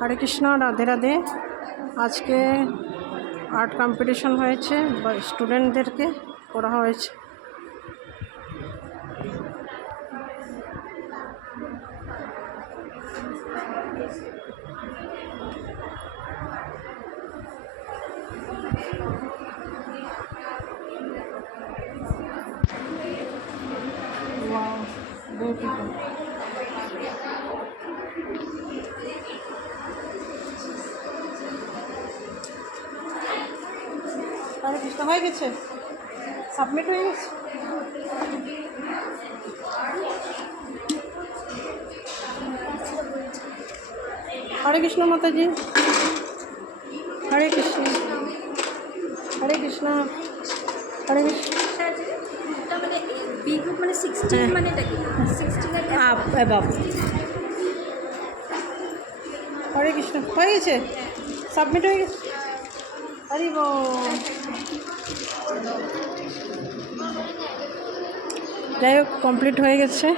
হরে কৃষ্ণ, রাধে রাধে। আজকে art competition হয়েছে, স্টুডেন্টদেরকে করা হয়েছে। Wow, beautiful. হরে কৃষ্ণ, হয়ে গেছে, সাবমিট হয়ে গেছে। হরে কৃষ্ণ মাতাজি, হরে কৃষ্ণ, হরে কৃষ্ণ, হরে কৃষ্ণ। বি গ্রুপ মানে 16 মানে এটা কি 16 এর আপ অ্যাবাভ। হরে কৃষ্ণ, হয়ে গেছে, সাবমিট হয়ে গেছে। হরি বল। যাই হোক, কমপ্লিট হয়ে গেছে।